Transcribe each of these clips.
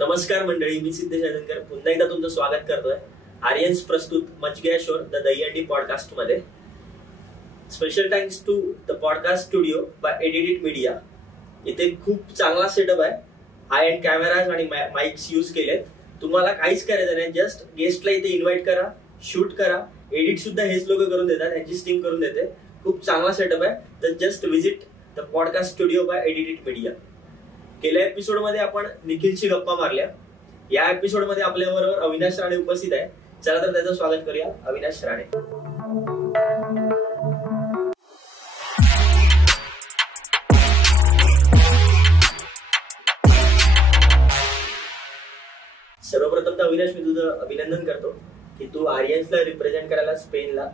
नमस्कार मंडळी, मी सिद्धेश आदनकर पुन्हा एकदा तुमचं स्वागत करतोय आर्यन्स प्रस्तुत मच गया शोर द दहीहंडी पॉडकास्ट मध्ये. Special thanks to the podcast studio by edited media. इथे खूप चांगला सेटअप आहे, हाय एंड कॅमेराज आणि माइक्स यूज केलेत. तुम्हाला काहीच करायचं नाही, जस्ट गेस्टला इथे इन्व्हाइट करा, शूट करा, एडिट सुद्धा हेच लोक करून देतात, यांची टीम करून देते. खूप चांगला सेटअप आहे, तर just visit the podcast studio by edited Media. गेल्या एपिसोड मध्ये आपण निखिलची गप्पा मारल्या. या एपिसोड मध्ये आपल्या बरोबर अविनाश राणे उपस्थित आहे. चला तर त्याचं स्वागत करूया. अविनाश राणे, सर्वप्रथम तर अविनाश, मी तुझं अभिनंदन करतो की तू आर्यन्सला रिप्रेझेंट करायला स्पेनला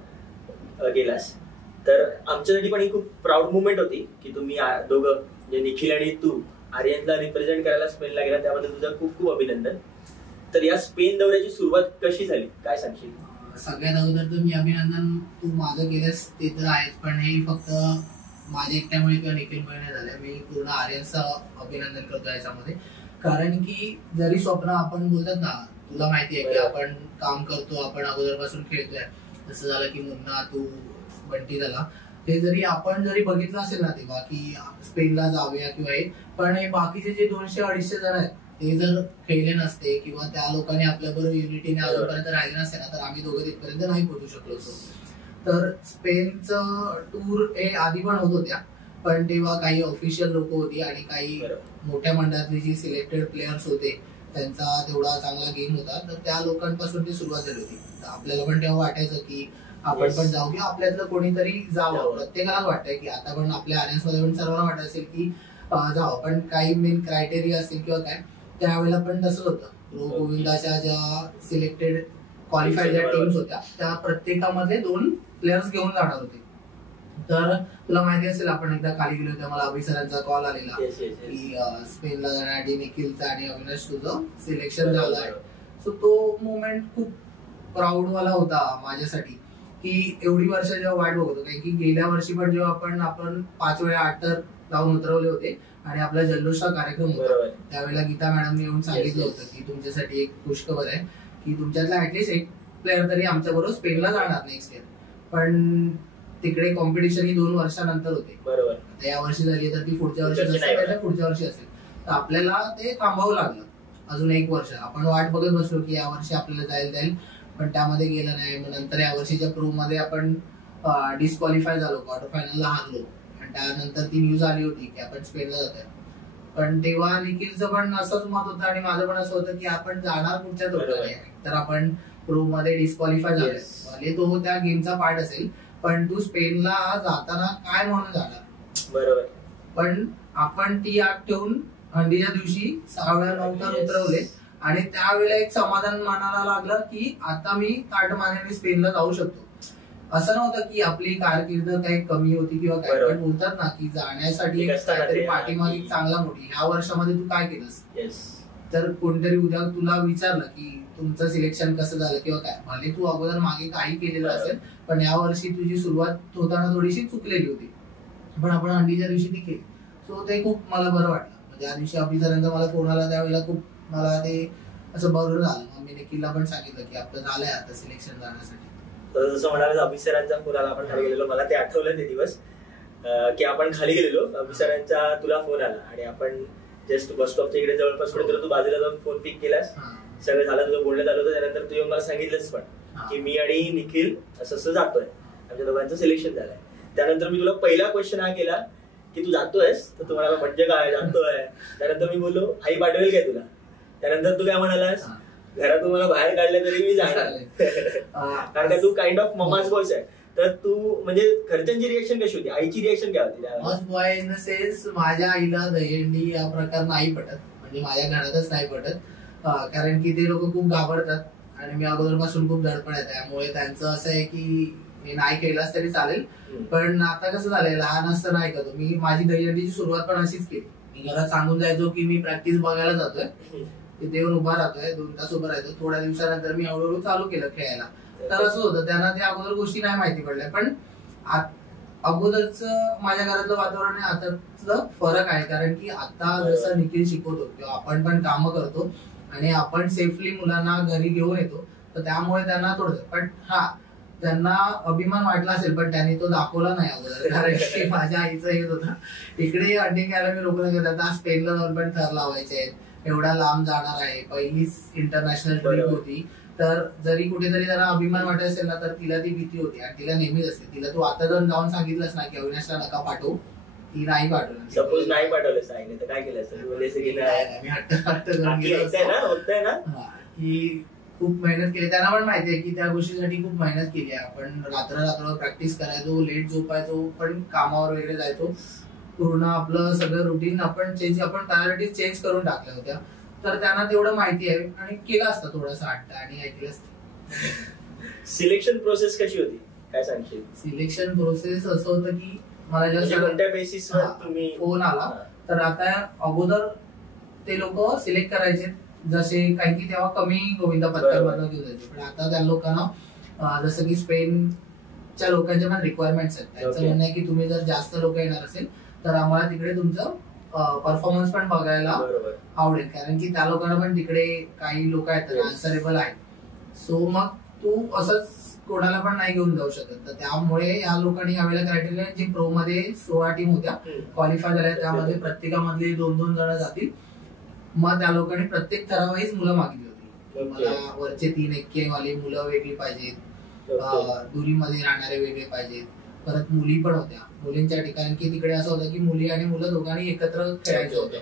गेलास. तर आमच्यासाठी पण ही खूप प्राऊड मुवमेंट होती की तुम्ही दोघं म्हणजे निखिल आणि तू आर्यन्सला रिप्रेझेंट करायला स्पेनला गेला. त्यामध्ये तुझं खूप खूप अभिनंदन. तर या स्पेन दौऱ्याची सुरुवात कशी झाली, काय सांगशील? सगळ्यात अगोदर तर मी अभिनंदन तू माझं केलंस ते तर आहेच, पण हे फक्त माझ्या एकट्यामुळे किंवा निखिलमुळे नाही झालं. मी पूर्ण आर्यन्सचं अभिनंदन करतो याच्यामध्ये. कारण की जरी स्वप्न आपण बोलतात ना, तुला माहिती आहे की आपण काम करतो, आपण अगोदरपासून खेळतोय. जसं झालं की मुन्ना, तू, बंटी झाला, ते जरी आपण बघितलं असेल ना तेव्हा की स्पेनला जाऊया किंवा हे, पण हे बाकीचे जे 200-250 जण आहेत ते जर खेळले नसते किंवा त्या लोकांनी आपल्याबरोबर युनिटीने अजूनपर्यंत राहिले नसते ना, तर आम्ही दोघं तिथपर्यंत नाही पोहोचू शकलो असतो. तर स्पेनचं टूर हे आधी पण होत होत्या, पण तेव्हा काही ऑफिशियल लोक होती आणि काही मोठ्या मंडळातले जी सिलेक्टेड प्लेयर्स होते त्यांचा तेवढा चांगला गेम होता, तर त्या लोकांपासून ती सुरुवात झाली होती. आपल्याला पण तेव्हा वाटायचं की आपण पण जाऊ किंवा आपल्यातलं कोणीतरी जावं. प्रत्येकालाच वाटतंय की आता पण आपल्या आर्यन्स मध्ये पण सर्वांना वाटत असेल की जावं, पण काही मेन क्रायटेरिया असतील किंवा काय, त्यावेळेला पण तसंच होतं. प्रो गोविंदाच्या ज्या सिलेक्टेड क्वालिफाईड ज्या टीम्स होत्या त्या प्रत्येकामध्ये 2 प्लेयर्स घेऊन जाणार होते. तर तुला माहिती असेल आपण एकदा खाली गेलो होतो, मला अभि सरांचा कॉल आलेला की स्पेनला जाण्यासाठी निखिलचा आणि अविनाश तुझं सिलेक्शन झालं आहे. सो तो मोमेंट खूप प्राऊड वाला होता माझ्यासाठी की एवढी वर्ष जेव्हा वाट बघत होतो. की गेल्या वर्षी पण जेव्हा आपण 5 वेळा 8 तर जाऊन उतरवले होते आणि आपला जल्लोषचा कार्यक्रम होता, त्यावेळेला गीता मॅडमने येऊन सांगितलं होतं की तुमच्यासाठी एक खुशखबर आहे की तुमच्यातला ऍटलीस्ट एक प्लेअर तरी आमच्या बरोबर स्पेनला जाणार नेक्स्ट इयर. पण तिकडे कॉम्पिटिशन ही 2 वर्षानंतर होते. बरोबर, आता या वर्षी झाली तर ती पुढच्या वर्षी असेल, पुढच्या वर्षी असेल. तर आपल्याला ते थांबावं लागलं अजून 1 वर्ष. आपण वाट बघत बसलो की या वर्षी आपल्याला जाईल, पण त्यामध्ये गेलं नाही. मग नंतर या वर्षीच्या प्रो मध्ये आपण डिस्क्वालिफाय झालो, क्वार्टर फायनलला हारलो आणि त्यानंतर ती न्यूज आली होती की आपण स्पेनला जातोय. पण तेव्हा निखिलचं पण असंच मत होतं आणि माझं पण असं होतं की आपण जाणार कुठच्या तोट्याने, तर आपण प्रो मध्ये डिस्क्वालिफाय झाले. तो त्या गेमचा पार्ट असेल, पण तू स्पेनला जाताना काय म्हणून जाणार. बरोबर, पण आपण ती आग ठेवून हंडीच्या दिवशी 6 वेळा 9 तर उतरवले आणि त्यावेळेला एक समाधान मानायला लागलं की आता मी ताटमानेने स्पेनला जाऊ शकतो. असं नव्हतं की आपली कारकीर्द काही कमी होती किंवा काय, पण बोलतात ना की जाण्यासाठी काहीतरी पाठीमागे चांगला मोठी. ह्या वर्षामध्ये तू काय केलंस, तर कोणतरी उद्या तुला विचारलं की तुमचं सिलेक्शन कसं झालं किंवा काय, भले तू अगोदर मागे काही केलेलं असेल, पण या वर्षी तुझी सुरुवात होताना थोडीशी चुकलेली होती, पण आपण हंडीच्या दिवशी ती केली. सो ते खूप मला बरं वाटलं. म्हणजे या दिवशी अभिसरांचा मला फोन आला, त्यावेळेला खूप मला ते असं बरोबर झालं. मग मी निखिलला पण सांगितलं की आपलं झालंय आता सिलेक्शन जाण्यासाठी. जसं म्हणाल अभिसरांचा फोन आला, आपण खाली गेलेलो, मला ते आठवलं ते दिवस की आपण खाली गेलेलो, अभिसरांचा तुला फोन आला आणि आपण जस्ट बस स्टॉपच्या इकडे जवळपास कुठे तू बाजूला जाऊन फोन पिक केलास. सगळं झालं, तुझं बोलण्यात आलं होतं. त्यानंतर तू येऊन मला सांगितलंच पण की मी आणि निखिल असं जातोय, आमच्या दोघांचं सिलेक्शन झालंय. त्यानंतर मी तुला पहिला क्वेश्चन हा केला की तू जातोयस, तर तू म्हणाला म्हणजे काय जातोय. त्यानंतर मी बोललो आई पाठवेल काय तुला. त्यानंतर तू काय म्हणालास, घरातून मला बाहेर काढलं तरी मी जाणार. कारण का तू काइंड ऑफ ममाज बॉयस आहे. तर तू म्हणजे घरच्यांची रिएक्शन कशी होती, आईची रिएक्शन काय होती? Mama's boy in the sense माझ्या आईला दहीहंडी हा प्रकार नाही पटत, म्हणजे माझ्या घरातच नाही पटत. कारण की ते लोक खूप घाबरतात आणि मी अगोदरपासून खूप धडपड आहे. त्यामुळे त्यांचं असं आहे की मी नाही केलास तरी चालेल. पण आता कसं झालंय, लहान असताना ऐकतो मी, माझी दहीहंडीची सुरुवात पण अशीच केली. मी घरात सांगून जायचो की मी प्रॅक्टिस बघायला जातोय, तिथे येऊन उभा राहतोय, 2 तास उभा राहतो. थोड्या दिवसानंतर मी हळूहळू चालू केलं खेळायला. तर असं होतं, त्यांना ते अगोदर गोष्टी नाही माहिती पडल्या. पण अगोदरच माझ्या घरातलं वातावरण आहे, आताच फरक आहे. कारण की आता जसं निखिल शिकवतो किंवा आपण पण कामं करतो, आणि आपण सेफली मुलांना घरी घेऊन येतो, तर त्यामुळे त्यांना थोडं, पण हा त्यांना अभिमान वाटला असेल, पण त्यांनी तो दाखवला नाही अगोदर. कारण की माझ्या आईचं हेच होतं, इकडे अंडी घ्यायला मी रोखलं गेलं, आता स्पेनला जाऊन पण थर लावायचे, एवढा लांब जाणार आहे, पहिलीच इंटरनॅशनल ट्रिप होती, तर जरी कुठेतरी त्यांना अभिमान वाटत असेल ना, तर तिला ती भीती होती. आणि तिला नेहमीच असते, तिला तू आता जर जाऊन सांगितलंस ना की अविनाशला नका पाठवू, ती नाही पाठवलं. सपोज नाही पाठवलं आईने तर काय केलं असेल? मी हट्ट की खूप मेहनत केली, त्यांना पण माहितीये की त्या गोष्टीसाठी खूप मेहनत केली आहे. आपण रात्र प्रॅक्टिस करायचो, लेट झोपायचो, पण कामावर वगैरे जायचो, पूर्ण आपलं सगळं रुटीन आपण प्रायोरिटीज चेंज करून टाकल्या होत्या. तर त्यांना तेवढं माहिती आहे आणि केलं असतं थोडंसं हट्ट आणि ऐकलं असतं. सिलेक्शन प्रोसेस कशी होती, काय सांगशील? सिलेक्शन प्रोसेस असं होतं की मला जस्ट कोणत्या बेसिसवर तुम्ही फोन आला, तर आता अगोदर ते लोक सिलेक्ट करायचे, जसे काही की तेव्हा कमी गोविंदा पथकांमधून घेऊन जायचे, पण आता त्या लोकांना जसं की स्पेनच्या लोकांच्या पण रिक्वायरमेंट्स आहेत. त्यांचं म्हणणं आहे की तुम्ही जर जास्त लोक येणार असेल तर आम्हाला तिकडे तुमचं परफॉर्मन्स पण बघायला आवडेल, कारण की त्या लोकांना पण तिकडे काही लोक आहेत आन्सरेबल आहेत. सो मग तू असंच कोणाला पण नाही घेऊन जाऊ शकत. तर त्यामुळे या लोकांनी यावेळेला क्रायटेरिया, जी प्रो मध्ये 16 टीम होत्या क्वालिफाय झाल्या, त्यामध्ये प्रत्येकामधले 2-2 जण जातील. मग त्या लोकांनी प्रत्येक थरावाईच मुलं मागितली होती. मला वरचे 3 एक्केवाली मुलं वेगळी पाहिजेत, दुरीमध्ये राहणारे वेगळे पाहिजेत, परत मुली पण होत्या. मुलींच्या ठिकाणी की तिकडे असं होतं की मुली आणि मुलं दोघांनी एकत्र खेळायचं होतं.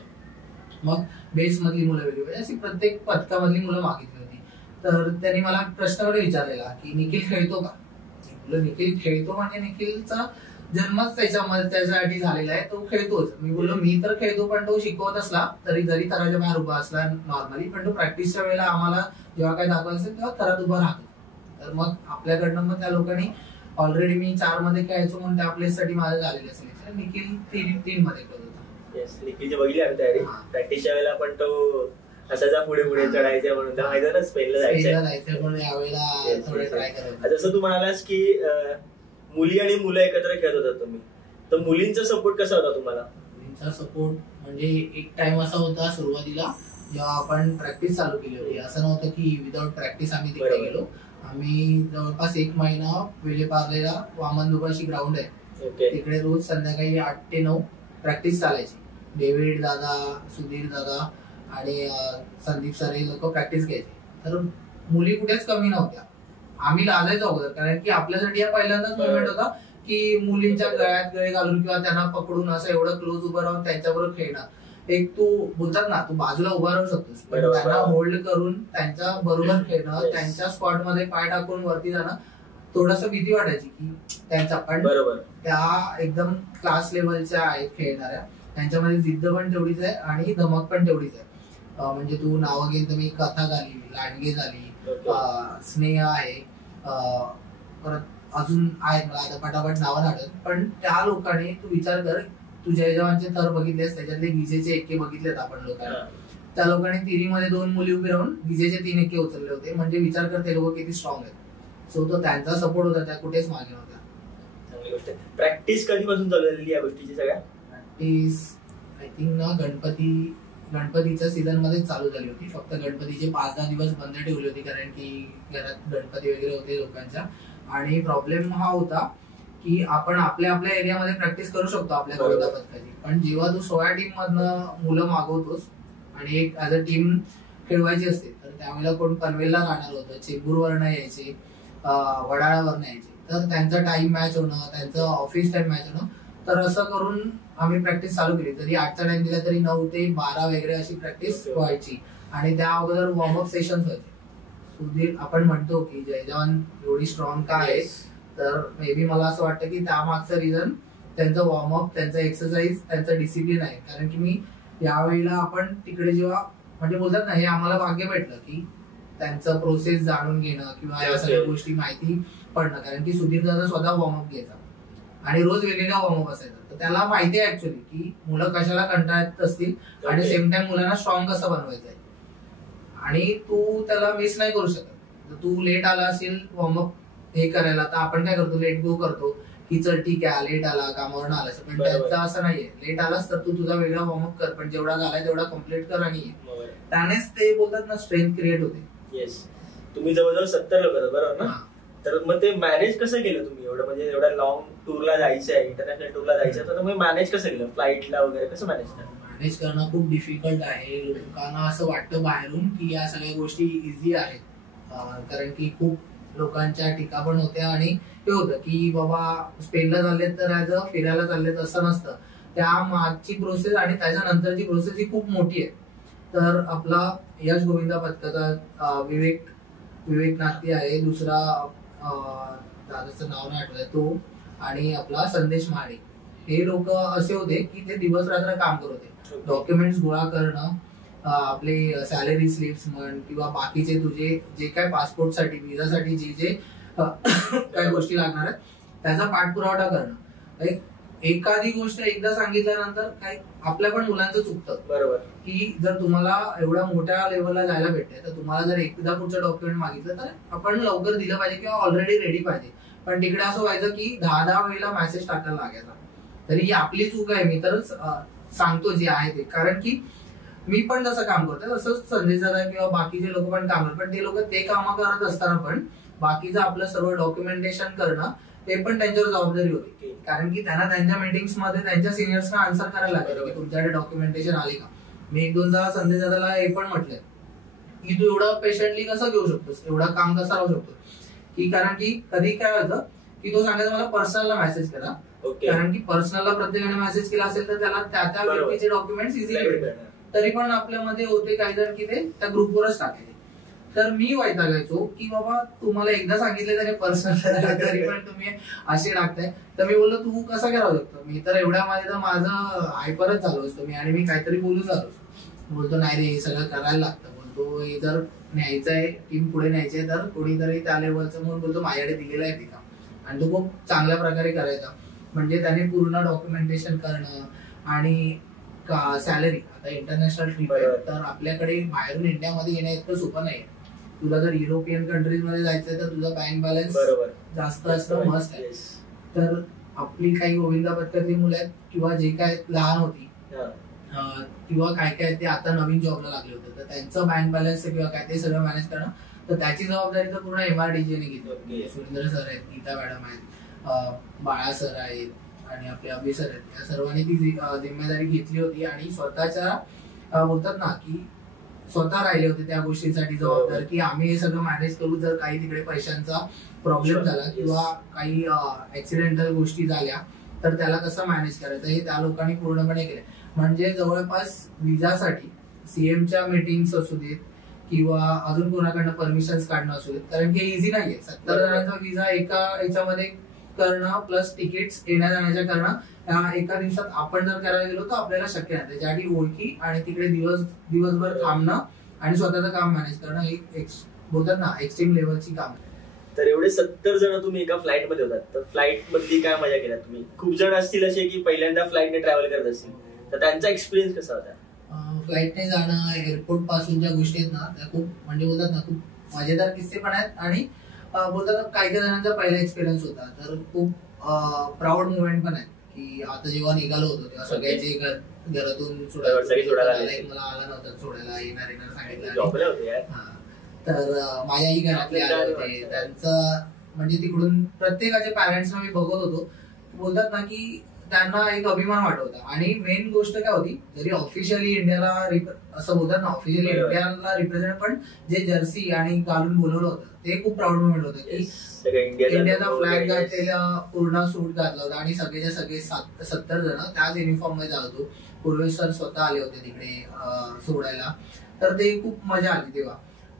मग बेस मधली मुलं वेगळी पाहिजे, अशी प्रत्येक पथकामधली मुलं मागितली होती. तर त्यांनी मला प्रश्न वगैरे विचारलेला की निखिल खेळतो का? निखिल खेळतो म्हणजे निखिलचा जन्मच त्याच्यासाठी झालेला आहे, तो खेळतोच. मी बोललो मी तर खेळतो, पण तो शिकवत असला तरी, जरी थराच्या बाहेर उभा असला नॉर्मली, पण तो प्रॅक्टिसच्या वेळेला आम्हाला जेव्हा काय दाखवायचं असेल तेव्हा थरात उभा राहतो. तर मग आपल्याकडनं मग त्या लोकांनी, ऑलरेडी मी 4 मध्ये खेळायचो म्हणून त्या प्लेससाठी माझं झालेलं सिलेक्शन. निखिल 3 मध्ये खेळत होता. निखिलची बघितली आम्ही तयारी प्रॅक्टिसच्या वेळेला, पण तो असाचा पुढे चढायचं म्हणून त्याला माहिती ना स्पेनला जायचं म्हणून यावेळेला थोडे ट्राय करत. जसं तू म्हणालास की मुली आणि मुलं एकत्र खेळत होता तुम्ही, तर मुलींचा सपोर्ट कसा होता तुम्हाला? मुलींचा सपोर्ट म्हणजे एक टाइम असा होता सुरुवातीला जेव्हा आपण प्रॅक्टिस चालू केली होती, असं नव्हतं की विदाउट प्रॅक्टिस आम्ही तिकडे गेलो. आम्ही जवळपास 1 महिना वेलेपार्लेला वामन दुबाशी ग्राउंड आहे, तिकडे रोज संध्याकाळी 8 ते 9 प्रॅक्टिस चालायची. डेव्हिड दादा, सुधीर दादा आणि संदीप सर हे लोक प्रॅक्टिस घ्यायचे. तर मुली कुठेच कमी नव्हत्या. आम्ही लाजायचो अगोदर, कारण की आपल्यासाठी हा पहिल्यांदाच मोमेंट होता की मुलींच्या गळ्यात गळे घालून किंवा त्यांना पकडून असं एवढं क्लोज उभं राहून त्यांच्याबरोबर खेळणं. एक तू बोलतात ना, तू बाजूला उभा राहू शकतोस, पण त्यांना होल्ड करून त्यांच्या बरोबर खेळणं, त्यांच्या स्पॉट मध्ये पाय टाकून वरती जाणं, थोडस भीती वाटायची की त्यांचा. पण त्या एकदम क्लास लेवलच्या आहेत खेळणाऱ्या, त्यांच्यामध्ये जिद्द पण तेवढीच आहे आणि धमक पण तेवढीच आहे. म्हणजे तू नावं घेईल तर मी कथा झाली, लांडगे झाली, स्नेह आहे, परत अजून आहेत, मला आता पटापट नावं आठवत. पण त्या लोकांनी तू विचार कर, तू जय जवानचे थर बघितलेस, त्याच्यातले गिजेचे एक्के बघितलेत आपण लोकांना. त्या लोकांनी तिरीमध्ये 2 मुली उभी राहून गिजेचे 3 एक्के उचलले होते. म्हणजे विचार कर ते लोक किती स्ट्रॉंग आहेत. सो तो त्यांचा सपोर्ट होता, त्या कुठेच मागे नव्हत्या. चांगली गोष्ट. प्रॅक्टिस कधीपासून चालू झालेली या गोष्टीची? सगळ्या प्रॅक्टिस आय थिंक ना गणपतीच्या सीझन मध्ये चालू झाली होती. फक्त गणपतीचे 5-10 दिवस बंद ठेवली होती, कारण की घरात गणपती वगैरे होते लोकांच्या. आणि प्रॉब्लेम हा होता की आपण आपल्या एरियामध्ये प्रॅक्टिस करू शकतो आपल्या गोविंदा पथकाची, पण जेव्हा तू 16 टीम मधनं मुलं मागवतोस आणि एक ऍज अ टीम खेळवायची असते, तर त्यावेळेला कोण पनवेलला राहणार होतं, चेंबूरवरनं यायचे, वडाळावरनं यायचे, तर त्यांचा टाइम मॅच होणं, त्यांचं ऑफिस टाइम मॅच होणं. तर असं करून आम्ही प्रॅक्टिस चालू केली. तरी 8चा टाइम दिला तरी 9 ते 12 वगैरे अशी प्रॅक्टिस व्हायची. आणि त्या अगोदर वॉर्मअप सेशन्स व्हायचे. सुधीर आपण म्हणतो की जय जवान एवढी स्ट्रॉंग का आहे, तर मे बी मला असं वाटतं की त्यामागचं रिझन त्यांचं वॉर्मअप, त्यांचं एक्सरसाइज, त्यांचं डिसिप्लिन आहे. कारण की मी यावेळेला आपण तिकडे जेव्हा म्हणजे बोलतात ना, हे आम्हाला भाग्य भेटलं की त्यांचं प्रोसेस जाणून घेणं किंवा या सगळ्या गोष्टी माहिती पडणं. कारण की सुधीर दादा स्वतः वॉर्मअप घ्यायचा आणि रोज वेगवेगळा वॉर्मअप असायचा. तर त्याला माहिती आहे ऍक्च्युअली की मुलं कशाला कंटाळत असतील आणि सेम टाइम मुलांना स्ट्रॉंग कसं बनवायचं आहे. आणि तू त्याला मिस नाही करू शकत. तू लेट आला असेल वॉर्मअप हे करायला, तर आपण काय करतो, लेट गो करतो की चल ठीक आहे लेट आला कामावरून आलास, पण त्यांचा असं नाहीये, लेट आलास तर तू तुझा वेगळा वॉर्मअप कर, पण जेवढा झालाय तेवढा कम्प्लीट कर आणि त्यानेच ते बोलतात ना स्ट्रेंथ क्रिएट होते. येस, तुम्ही जवळजवळ 70 लोक बरोबर ना, तर मग ते मॅनेज कसं केलं तुम्ही एवढं, म्हणजे एवढ्या लॉंग टूरला जायचं आहे, इंटरनॅशनल टूरला जायचं, तर तुम्ही मॅनेज कसं केलं फ्लाईटला वगैरे, कसं मॅनेज केलं? मॅनेज करणं खूप डिफिकल्ट आहे. लोकांना असं वाटतं बाहेरून की या सगळ्या गोष्टी इझी आहेत, कारण की खूप लोकांच्या टीका पण होत्या आणि हे होतं की बाबा स्पेनला चाललेत तर ऍज अ फिरायला चाललेत असं नसतं, त्या मागची प्रोसेस आणि त्याच्यानंतरची प्रोसेस ही खूप मोठी आहे. तर आपला यश गोविंदा पथकाचा विवेक नाथी आहे, दुसरा दादाचं नाव नाही आठवत तो, आणि आपला संदेश महाडिक, हे लोक असे होते की ते दिवस रात्र काम करत होते. डॉक्युमेंट्स गोळा करणं, आपले सॅलरी स्लिप्स म्हण किंवा बाकीचे तुझे जे काय पासपोर्टसाठी विजासाठी जे काय गोष्टी लागणार आहेत त्याचा पाठपुरावा करणं. एखादी गोष्ट एकदा सांगितल्यानंतर काय आपल्या पण मुलांचं चुकतं, बरोबर, की जर तुम्हाला एवढ्या मोठ्या लेवलला जायला भेटते तर तुम्हाला जर एकदा पुढचं डॉक्युमेंट मागितलं तर आपण लवकर दिलं पाहिजे किंवा ऑलरेडी रेडी पाहिजे. पण तिकडे असं व्हायचं की 10 वेळेला मेसेज टाकायला लागायचा. तरी ही आपली चूक आहे, मी तरच सांगतो जे आहे ते, कारण की मी पण जसं काम करतोय तसंच संजय दादा किंवा बाकीचे लोक पण काम करतात, पण ते लोक ते काम करत असताना पण बाकीचं आपलं सर्व डॉक्युमेंटेशन करणं ते पण त्यांच्यावर जबाबदारी होती, कारण की त्यांना त्यांच्या मीटिंग्स मध्ये त्यांच्या सिनियर्सना आन्सर करायला लागेल की तुमच्याकडे डॉक्युमेंटेशन आले का. मी 1-2दा संजय दादाला हे पण म्हटलंय की तू एवढं पेशंटली कसं घेऊ शकतोस, एवढं काम कसं राहू शकतो, की कारण की कधी काय होतं की तो सांगायचा मला पर्सनलला मेसेज करा, कारण की पर्सनलला प्रत्येकाने मेसेज केला असेल तर त्याला त्या व्यक्तीचे डॉक्युमेंट्स इझिली भेटतात. तरी पण आपल्यामध्ये होते काही जण की ते त्या ग्रुपवरच टाकले. तर मी वैतागायचो की बाबा तुम्हाला एकदा सांगितले तरी पर्सनल तरी पण तुम्ही असे टाकताय. तर मी बोललो तू कसं करावं शकतो, मी तर एवढ्या मध्ये तर माझं हायपरच झालो असतो मी, आणि मी काहीतरी बोलून झालो असतो. बोलतो नाही रे हे सगळं करायला लागतं, बोलतो हे जर न्यायचं आहे टीम पुढे न्यायची आहे तर कोणीतरी त्या लेवलचं म्हणून बोलतो माझ्याकडे दिलेलं आहे ते काम, आणि तो खूप चांगल्या प्रकारे करायचा. म्हणजे त्याने पूर्ण डॉक्युमेंटेशन करणं आणि सॅलरी, आता इंटरनॅशनल ट्रिप आहे तर आपल्याकडे बाहेरून इंडियामध्ये येणं इतकं सोपं नाही. तुला जर युरोपियन कंट्रीज मध्ये जायचंय तर तुझा बँक बॅलन्स जास्त असणं मस्ट आहे. तर आपली काही गोविंदा पथकातली मुलं आहेत किंवा जे काय लहान होती किंवा काय काय ते आता नवीन जॉबला लागले होते तर त्यांचं बँक बॅलन्स किंवा काय ते सगळं मॅनेज करणं, तर त्याची जबाबदारी तर पूर्ण MRDG ने घेतली. सुरेंद्र सर आहेत, गीता मॅडम आहेत, बाळा सर आहेत आणि आपले अभि सर आहेत, या सर्वांनी ती जिम्मेदारी घेतली होती आणि स्वतःच्या बोलतात ना की स्वतः राहिले होते त्या गोष्टीसाठी जबाबदार, की आम्ही हे सगळं मॅनेज करू. जर काही तिकडे पैशांचा प्रॉब्लेम झाला किंवा काही ऍक्सिडेंटल गोष्टी झाल्या तर त्याला कसं मॅनेज करायचं हे त्या लोकांनी पूर्णपणे केलं. म्हणजे जवळपास विजासाठी सीएमच्या मीटिंग्स असू देत किंवा अजून कोणाकडनं परमिशन्स काढणं असू देत, कारण की इझी नाहीये. 70 जणांचा विजा एका याच्यामध्ये करणं प्लस तिकीट्स येण्या जाण्याच्या करणं एका दिवसात आपण जर करायला गेलो तर आपल्याला शक्य नाही. त्याच्यासाठी ओळखी आणि तिकडे दिवसभर थांबणं आणि स्वतःचं काम मॅनेज करणं एक बोलतात ना एक्स्ट्रीम लेवलची काम. तर एवढे 70 जण तुम्ही एका फ्लाईट मध्ये होतात, तर फ्लाईट मध्ये काय मजा केला तुम्ही? खूप जण असतील असे की पहिल्यांदा फ्लाईटने ट्रॅव्हल करत असतील, तर त्यांचा एक्सपिरियन्स कसा होता? फ्लाईटने जाणं, एअरपोर्ट पासून ज्या गोष्टी आहेत ना त्या खूप म्हणजे बोलतात ना खूप मजेदार किस्से पण आहेत. आणि बोलतात काही जणांचा पहिला एक्सपिरियन्स होता तर खूप प्राऊड मुवमेंट पण आहे की आता जेव्हा निघालो होतो तेव्हा सगळ्याचे घरातून सोडायला मला आला नव्हता सोडायला, येणार सांगितलं. तर माझ्याही घरातले आले होते, त्यांचं म्हणजे तिकडून प्रत्येकाच्या पॅरेंट्सना मी बघत होतो, बोलतात ना की त्यांना एक अभिमान वाटत होता. आणि मेन गोष्ट काय होती, जरी ऑफिशियली इंडियाला असं बोलतात ना ऑफिशियली इंडियाला रिप्रेझेंट, पण जे जर्सी आणि घालून बोलवलं होतं ते खूप प्राऊड मुवमेंट होतं की इंडियाचा फ्लॅग घातलेला पूर्ण सूट घातला होता आणि सगळेच्या सगळे 70 जण त्याच युनिफॉर्म मध्ये जात होतो. पूर्वेश सर स्वतः आले होते तिकडे सोडायला, तर ते खूप मजा आली तेव्हा.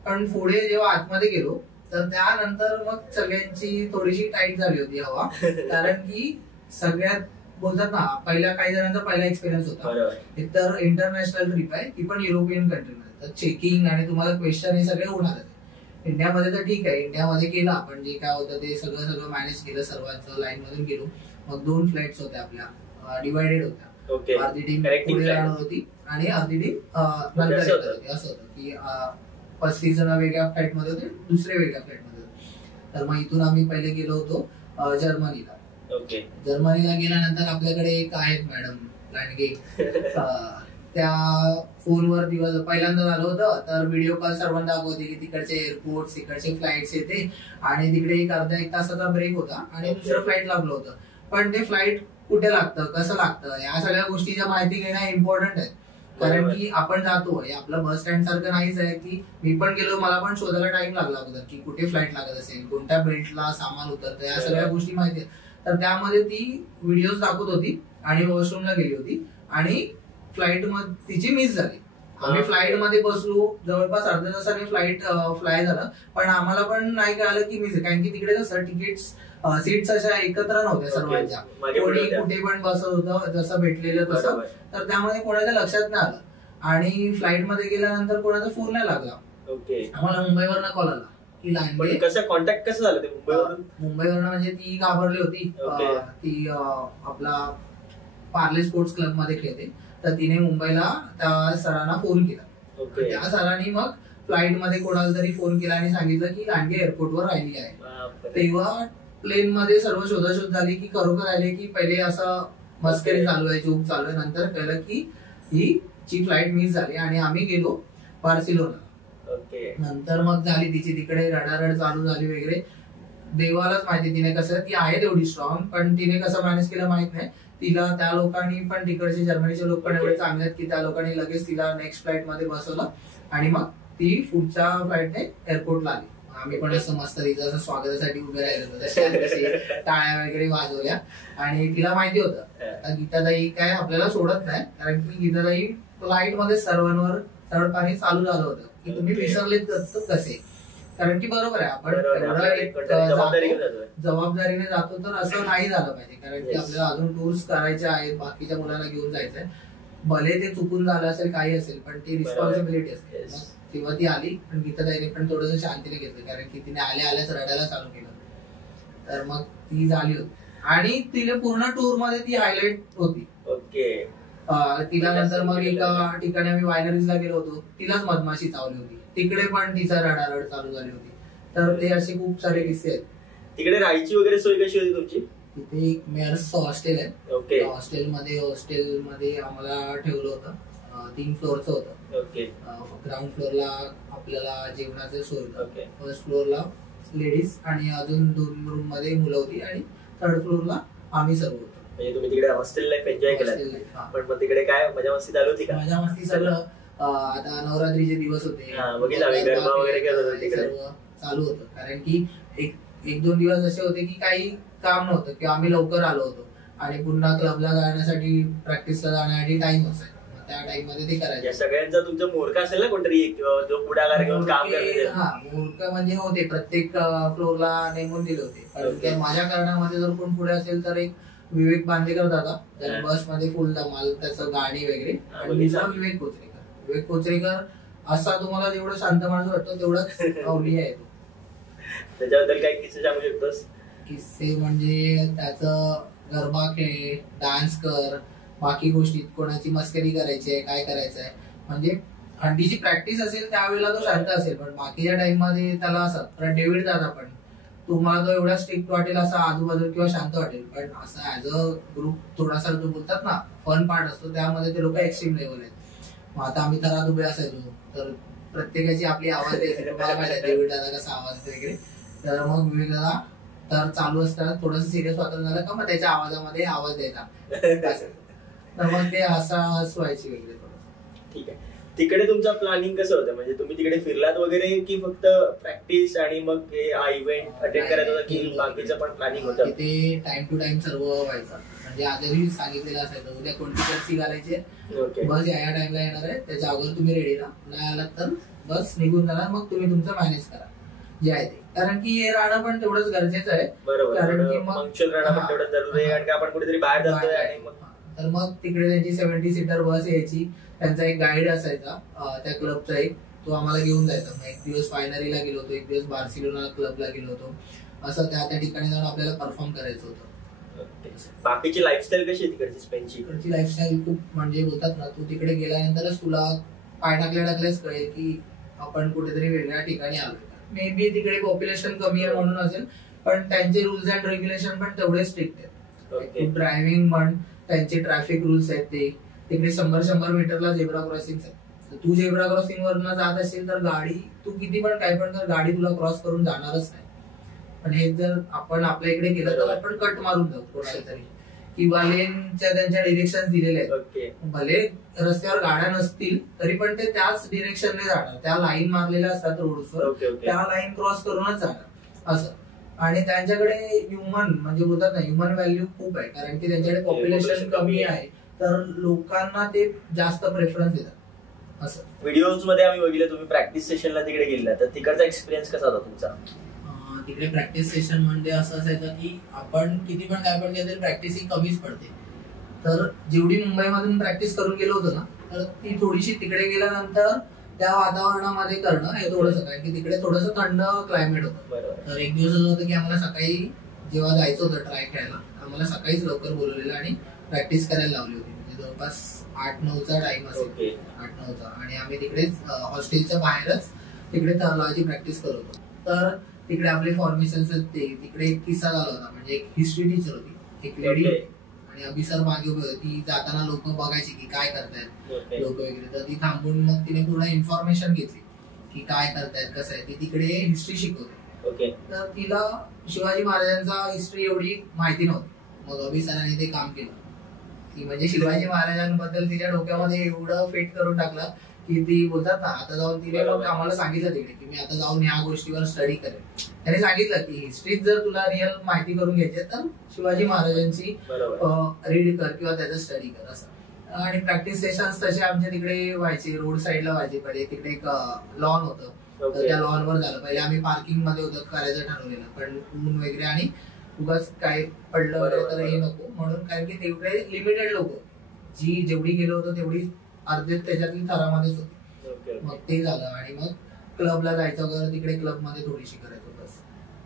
पण पुढे जेव्हा आतमध्ये गेलो तर त्यानंतर मग सगळ्यांची थोडीशी टाईट झाली होती हवा, कारण की सगळ्यात बोलतात ना पहिल्या काही जणांचा पहिला एक्सपिरियन्स होता. एक तर इंटरनॅशनल ट्रिप आहे ती पण युरोपियन कंट्रीमध्ये, तर चेकिंग आणि तुम्हाला क्वेश्चन हे सगळे होणार. इंडियामध्ये तर ठीक आहे, इंडियामध्ये केलं आपण जे काय होतं ते सगळं मॅनेज केलं, सर्वांचं लाईन मधून गेलो. मग 2 फ्लाईट्स होत्या आपल्या, डिवायडेड होत्या. अर्धी टीम पुढे जाणार होती आणि अर्धी टीम नंतर येणार होती. असं होतं की 35 जण वेगळ्या फ्लाईट मध्ये होते, दुसरे वेगळ्या फ्लाईट मध्ये होते. तर मग इथून आम्ही पहिले गेलो होतो जर्मनीला. ओके. जर्मनीला गेल्यानंतर आपल्याकडे एक आहेत मॅडम लांडगे, त्या फोनवर दिवस पहिल्यांदा झालं होतं तर व्हिडिओ कॉल सर्वांना दाखवते की तिकडचे एअरपोर्ट तिकडचे फ्लाईट्स येते आणि तिकडे एक अर्धा एक तासाचा ब्रेक होता आणि दुसरं फ्लाईट लागलं होतं. पण ते फ्लाईट कुठे लागतं, कसं लागतं, या सगळ्या गोष्टीच्या माहिती घेणं इम्पॉर्टंट आहे. कारण की आपण जातो, हे आपलं बस स्टँड सारखं नाहीच आहे की मी पण गेलो मला पण शोधायला टाइम लागला अगोदर की कुठे फ्लाईट लागत असेल, कोणत्या बेल्टला सामान उतरतं, या सगळ्या गोष्टी माहिती आहेत. तर त्यामध्ये ती व्हिडिओ दाखवत होती आणि वॉशरूमला गेली होती आणि फ्लाईट मध्ये तिची मिस झाली. आम्ही फ्लाईट मध्ये बसलो, जवळपास अर्ध्या तासाने फ्लाईट फ्लाय झालं, पण आम्हाला पण नाही कळालं की मिस आहे. कारण की तिकडे कसं तिकीट्स सीट्स अशा एकत्र नव्हत्या सर्वांच्या, कोणी कुठे पण बसत होतं जसं भेटलेलं तसं, तर त्यामध्ये कोणाच्या लक्षात नाही आलं. आणि फ्लाईट मध्ये गेल्यानंतर कोणाचा फोन नाही लागला. आम्हाला मुंबईवरनं कॉल आला की लांडगे. कसं कॉन्टॅक्ट कसं झालं ते मुंबईवरनं? म्हणजे ती घाबरली होती, ती आपला पार्ले स्पोर्ट्स क्लब मध्ये खेळते, तर तिने मुंबईला त्या सरांना फोन केला. त्या सरांनी मग फ्लाईट मध्ये कोणाला तरी फोन केला आणि सांगितलं की लांडगे एअरपोर्टवर राहिली आहे. तेव्हा प्लेन मध्ये सर्व शोधाशोध झाली की खरोखर राहिले की पहिले असं मस्करी चालू आहे, जोक चालू आहे. नंतर कळलं की ही फ्लाईट मिस झाली आणि आम्ही गेलो बार्सिलोना. नंतर मग झाली तिची तिकडे रडारड चालू झाली वगैरे. देवालाच माहिती तिने कसं, ती आहे तेवढी स्ट्रॉंग, पण तिने कसं मॅनेज केलं माहित नाही. तिला त्या लोकांनी पण, तिकडचे जर्मनीचे लोक पण एवढे चांगले आहेत की त्या लोकांनी लगेच तिला नेक्स्ट फ्लाईट मध्ये बसवलं आणि मग ती पुढच्या फ्लाईटने एअरपोर्टला आली. आम्ही पण असं मस्त तिचं स्वागतासाठी उभे राहिलो, टाळ्या वगैरे वाजवल्या. आणि तिला माहिती होतं गीताताई काय आपल्याला सोडत नाही, कारण की गीताताई फ्लाईट मध्ये सर्वांवर सरळ पाणी चालू झालं होतं की तुम्ही विसरलेत कसे. कारण की बरोबर आहे, आपण जबाबदारीने जातो तर असं नाही झालं पाहिजे. कारण की आपल्याला अजून टूर्स करायचे आहेत, बाकीच्या मुलांना घेऊन जायचंय, भले ते चुकून झालं असेल काही असेल, पण ती रिस्पॉन्सिबिलिटी असते. तेव्हा ती आली, पण गीताताईने पण थोडंसं शांतीने घेतलं, कारण की तिने आल्याच रडायला चालू केलं. तर मग ती झाली होती आणि तिला पूर्ण टूर मध्ये ती हायलाइट होती. तिला नंतर मग एका ठिकाणी आम्ही वायनरीजला गेलो होतो, तिलाच मधमाशी चावली होती, तिकडे पण तिचा रडारड चालू झाली होती. तर ते असे खूप सारे किस्से आहेत. तिकडे राहायची वगैरे सोय कशी होती तुमची? तिथे एक मेयर्सचं हॉस्टेल आहे. हॉस्टेलमध्ये आम्हाला ठेवलं होतं. 3 फ्लोअरचं होतं. ग्राउंड फ्लोअरला आपल्याला जेवणाची सोय होती, फर्स्ट फ्लोअरला लेडीज आणि अजून 2 रूम मध्ये मुलं होती आणि 3rd फ्लोअरला आम्ही सर्व होतो. म्हणजे तुम्ही तिकडे हॉस्टेल लाईफ एन्जॉय केलं. पण मग तिकडे काय मजा मस्ती चालू होती का? मजा मस्ती सगळं. आता नवरात्रीचे दिवस होते, गरबा वगैरे सर्व चालू होतं. कारण की 1-2 दिवस असे होते की काही काम नव्हतं किंवा आम्ही लवकर आलो होतो आणि पुन्हा क्लबला जाण्यासाठी, प्रॅक्टिसला जाण्यासाठी टाइम असायचा. त्या टाइम मध्ये ते करायचं. सगळ्यांचा तुमचा मूर्ख असेल ना कोणतरी जो पुढाकार घेऊन काम करते? मूर्ख म्हणजे होते, प्रत्येक फ्लोअरला नेमून दिले होते. पण माझ्या कारणामध्ये जर कोण पुढे असेल तर एक विवेक बांदेकर दादा, त्याने बस मध्ये फुल धमाल, त्याचं गाणी वगैरे. आणि विवेक कोचरेकर असा तुम्हाला जेवढं शांत माणूस वाटतो तेवढाच अवली आहे तो. त्याच्याबद्दल काही किस्से सांगू शकतोस? किस्से म्हणजे त्याचं गरबा खेळ, डान्स कर, बाकी गोष्टीत कोणाची मस्करी करायची आहे, काय करायचं आहे, म्हणजे हंडीची प्रॅक्टिस असेल त्यावेळेला तो शांत असेल, पण बाकीच्या टाइम मध्ये त्याला असं डेव्हिड दादा पण तुम्हाला तो एवढा स्ट्रिक्ट वाटेल असा आजूबाजू किंवा शांत वाटेल, पण असं ऍज अ ग्रुप थोडासा जो बोलतात ना फन पार्ट असतो त्यामध्ये ते लोक एक्स्ट्रीम लेवल आहेत. मग आता आम्ही तरात उभे असायचो तर प्रत्येकाची आपली आवाज द्यायची, तुम्हाला माहिती डेव्हिड दादा कसा आवाज वगैरे. तर मग विवेक दादा तर चालू असताना थोडंसं सिरियस वाटत झालं का मग त्याच्या आवाजामध्ये आवाज द्यायचा, तर मग ते असं हसवायची वगैरे. ठीक आहे. तिकडे तुमचं प्लॅनिंग कसं होतं? म्हणजे तुम्ही तिकडे फिरलात वगैरे की फक्त प्रॅक्टिस आणि मग इव्हेंट अटेंड करायचं होतं की बाकीचं पण प्लॅनिंग होतं? तिथे टाइम टू टाइम सर्व व्हायचं. म्हणजे आधी सांगितलेलं असायचं उद्या कोणती टॅक्सी घालायची, बस या टाइमला येणार आहे, त्याच्या अगोदर तुम्ही रेडी राहा, नाही आलात तर बस निघून जाणार, मग तुम्ही तुमचं मॅनेज करा जे आहे ते. कारण की हे राहणं पण तेवढंच गरजेचं आहे. कारण की मग राहणं पण तेवढंच जरुरी आहे, कारण की आपण कुठेतरी बाहेर जातोय. आणि तर मग तिकडे त्यांची 70 सीटर बस यायची, त्यांचा एक गाईड असायचा त्या क्लबचा एक, तो आम्हाला घेऊन जायचा. मग एक दिवस फायनरीला गेलो होतो, एक दिवस बार्सिलोना क्लबला गेलो होतो, असं त्या ठिकाणी जाऊन आपल्याला परफॉर्म करायचं होतं. बाकीची लाईफस्टाईल कशी आहे तिकडची? स्पेनची तिकडची लाईफस्टाईल खूप म्हणजे बोलतात ना, तू तिकडे गेल्यानंतरच तुला पाय टाकल्याच कळेल की आपण कुठेतरी वेगळ्या ठिकाणी आलो. मे बी तिकडे पॉप्युलेशन कमी आहे म्हणून असेल, पण त्यांचे रुल्स अँड रेग्युलेशन पण तेवढे स्ट्रिक्ट आहेत. Okay. ड्रायव्हिंग म्हण, त्यांचे ट्रॅफिक रूल्स आहेत ते तिकडे 100 मीटरला झेब्रा क्रॉसिंग आहे. तू झेब्रा क्रॉसिंग वरनं जात असेल तर गाडी तू किती पण काय पण कर, गाडी तुला क्रॉस करून जाणारच नाही. पण हे जर आपण आपल्या इकडे केलं तर आपण कट मारून जाऊ कोणाला तरी, किंवा लेनच्या त्यांच्या डिरेक्शन दिलेल्या आहेत. भले रस्त्यावर गाड्या नसतील तरी पण ते त्याच डिरेक्शनने जाणार, त्या लाईन मारलेल्या असतात रोड्सवर, त्या लाईन क्रॉस करूनच जाणार असं. आणि त्यांच्याकडे ह्युमन म्हणजे बोलतात ना ह्युमन व्हॅल्यू खूप आहे, कारण की त्यांच्याकडे पॉप्युलेशन कमी आहे तर लोकांना ते जास्त प्रेफरन्स देतात असं. व्हिडिओज मध्ये आम्ही बघितलं तुम्ही प्रॅक्टिस सेशनला तिकडे गेला, तर तिकडचा एक्सपिरियन्स कसा होता तुमचा? तिकडे प्रॅक्टिस सेशन म्हणजे असं असायचं की आपण किती पण काय पण केलं तरी प्रॅक्टिस ही कमीच पडते. तर जेवढी मुंबईमधून प्रॅक्टिस करून गेलो होतो ना, तर ती थोडीशी तिकडे गेल्यानंतर त्या वातावरणामध्ये करणं हे थोडंसं, कारण की तिकडे थोडंसं थंड क्लायमेट होतं. तर एक दिवस असं होतं की आम्हाला सकाळी जेव्हा जायचं होतं ट्राय खेळायला, आम्हाला सकाळीच लवकर बोलवलेलं आणि प्रॅक्टिस करायला लावली होती. म्हणजे जवळपास 8-9चा टाइम असेल, 8-9चा. आणि आम्ही तिकडेच हॉस्टेलच्या बाहेरच तिकडे तलावाची प्रॅक्टिस करत होतो. तर तिकडे आपले फॉर्मेशन तिकडे एक किस्सा झाला होता. म्हणजे एक हिस्ट्री टीचर होती, एक लेडी, आणि अभिसर मागे उभी होती. ती जाताना लोक बघायची की काय करतायत लोक वगैरे, तर ती थांबून मग तिने पूर्ण इन्फॉर्मेशन घेतली की काय करतायत कसं आहे. ती तिकडे हिस्ट्री शिकवते. तर तिला शिवाजी महाराजांचा हिस्ट्री एवढी माहिती नव्हती. मग अभिसरांनी ते काम केलं की म्हणजे शिवाजी महाराजांबद्दल तिच्या डोक्यामध्ये एवढं फिट करून टाकलं की ती बोलतात ना, आता जाऊन तिने मग आम्हाला सांगितलं तिकडे की मी आता जाऊन ह्या गोष्टीवर स्टडी करेन. त्याने सांगितलं की हिस्ट्रीत जर तुला रिअल माहिती करून घ्यायची तर शिवाजी महाराजांची रीड कर किंवा त्याचा स्टडी कर असं. आणि प्रॅक्टिस सेशन्स तसे आमच्या तिकडे व्हायचे, रोड साईडला व्हायचे. पहिले तिकडे एक लॉन होतं, तर त्या लॉनवर झालं. पहिले आम्ही पार्किंग मध्ये होतं करायचं ठरवलेलं, पण ऊन वगैरे आणि उगाच काय पडलं वगैरे तर हे नको म्हणून, कारण की तेवढे लिमिटेड लोक, जेवढी गेलो होतो तेवढी अर्धे त्याच्यातली थरामध्येच होती. मग ते झालं आणि मग क्लबला जायचं वगैरे, तिकडे क्लब मध्ये थोडीशी करायचो बस.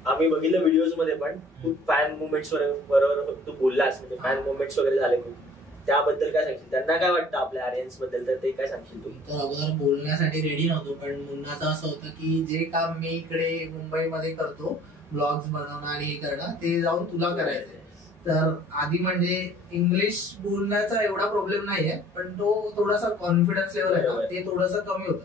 आम्ही बघितलं व्हिडिओज मध्ये पण खूप फॅन मुवमेंट्स बरोबर तू बोललास, म्हणजे फॅन मुवमेंट्स वगैरे झाले खूप. त्याबद्दल काय सांगशील? त्यांना काय वाटतं आपल्या आर्यन्स बद्दल, तर ते काय सांगशील तू? तर अगोदर बोलण्यासाठी रेडी नव्हतो, पण मुन्नाचं असं होतं की जे काम मी इकडे मुंबईमध्ये करतो, ब्लॉग्स बनवणं आणि हे करणं, ते जाऊन तुला करायचंय. तर आधी म्हणजे इंग्लिश बोलण्याचा एवढा प्रॉब्लेम नाहीये, पण तो थोडासा कॉन्फिडन्स लेवल आहे ना, ते थोडंसं कमी होतं.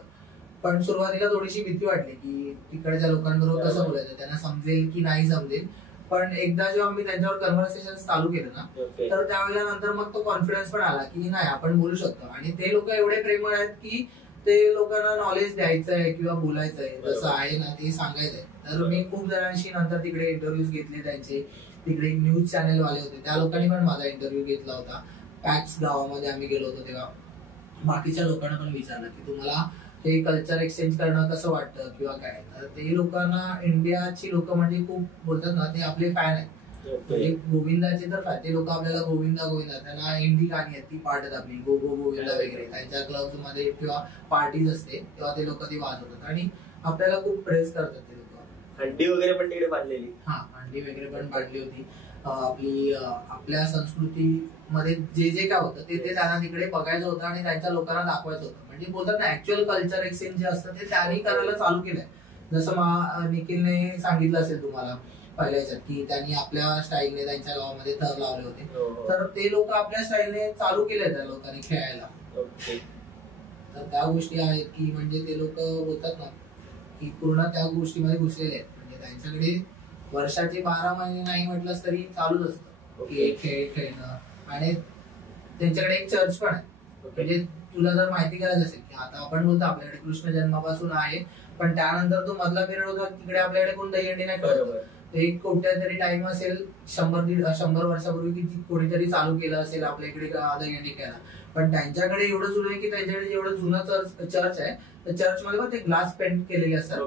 पण सुरुवातीला थोडीशी भीती वाटली की तिकडच्या लोकांबरोबर कसं बोलायचं, त्यांना समजेल की नाही समजेल. पण एकदा जेव्हा मी त्यांच्यावर कन्व्हर्सेशन चालू केलं ना, तर त्यावेळेला नंतर मग तो कॉन्फिडन्स पण आला की नाही आपण बोलू शकतो. आणि ते लोक एवढे प्रेमळ आहेत की ते लोकांना नॉलेज द्यायचं आहे किंवा बोलायचं आहे जसं आहे ना ते सांगायचंय. तर मी खूप जणांशी नंतर तिकडे इंटरव्ह्यूज घेतले त्यांचे. तिकडे न्यूज चॅनल वाले होते, त्या लोकांनी पण माझा इंटरव्ह्यू घेतला होता. पॅक्स गावामध्ये आम्ही गेलो होतो तेव्हा बाकीच्या लोकांना पण विचारलं की तुम्हाला ते कल्चर एक्सचेंज करणं कसं वाटतं किंवा काय. तर ते लोकांना, इंडियाची लोक म्हणजे खूप बोलतात ना, ते आपले फॅन आहेत. म्हणजे गोविंदाचे तर ते लोक आपल्याला गोविंदा गोविंदा, त्यांना हिंदी गाणी आहेत ती पाठत आपली गो गो गोविंदा वगैरे. त्यांच्या क्लब मध्ये किंवा पार्टीज असते तेव्हा ते लोक ती वाजवतात आणि आपल्याला खूप प्रेस करतात ते लोक. हंडी वगैरे पण तिकडे बांधलेली. हा, हंडी वगैरे पण बांधली होती. आपल्या संस्कृतीमध्ये जे जे काय होतं ते त्यांना तिकडे बघायचं होतं आणि त्यांच्या लोकांना दाखवायचं होतं. म्हणजे बोलतात ना ऍक्च्युअल कल्चर एक्सचेंज जे असतं ते त्यांनी करायला चालू केलंय. जसं निखिलने सांगितलं असेल तुम्हाला पहिल्याच्यात की त्यांनी आपल्या स्टाईलने त्यांच्या गावामध्ये थर लावले होते, तर ते लोक आपल्या स्टाईलने चालू केले त्या लोकांनी खेळायला. तर त्या गोष्टी आहेत की म्हणजे ते लोक बोलतात ना की पूर्ण त्या गोष्टीमध्ये घुसलेले आहेत. म्हणजे त्यांच्याकडे वर्षाचे 12 महिने नाही म्हटलंच तरी चालूच असतं की खेळ खेळणं. आणि त्यांच्याकडे एक चर्च पण आहे. म्हणजे तुला जर माहिती करायचं असेल की आता आपण बोलतो आपल्याकडे कृष्ण जन्मापासून आहे, पण त्यानंतर तो मधला पिरियड होता तिकडे आपल्याकडे कोण दहीहंडी नाही करत. एक कोणत्या तरी टाइम असेल 100 वर्षापूर्वी की कोणीतरी चालू केलं असेल आपल्या इकडे दहीहंडी खेळायला. पण त्यांच्याकडे एवढं जुनं आहे की त्यांच्याकडे जेवढं जुनं चर्च आहे त्या चर्च मध्ये पण ते ग्लास पेंट केलेले असतात.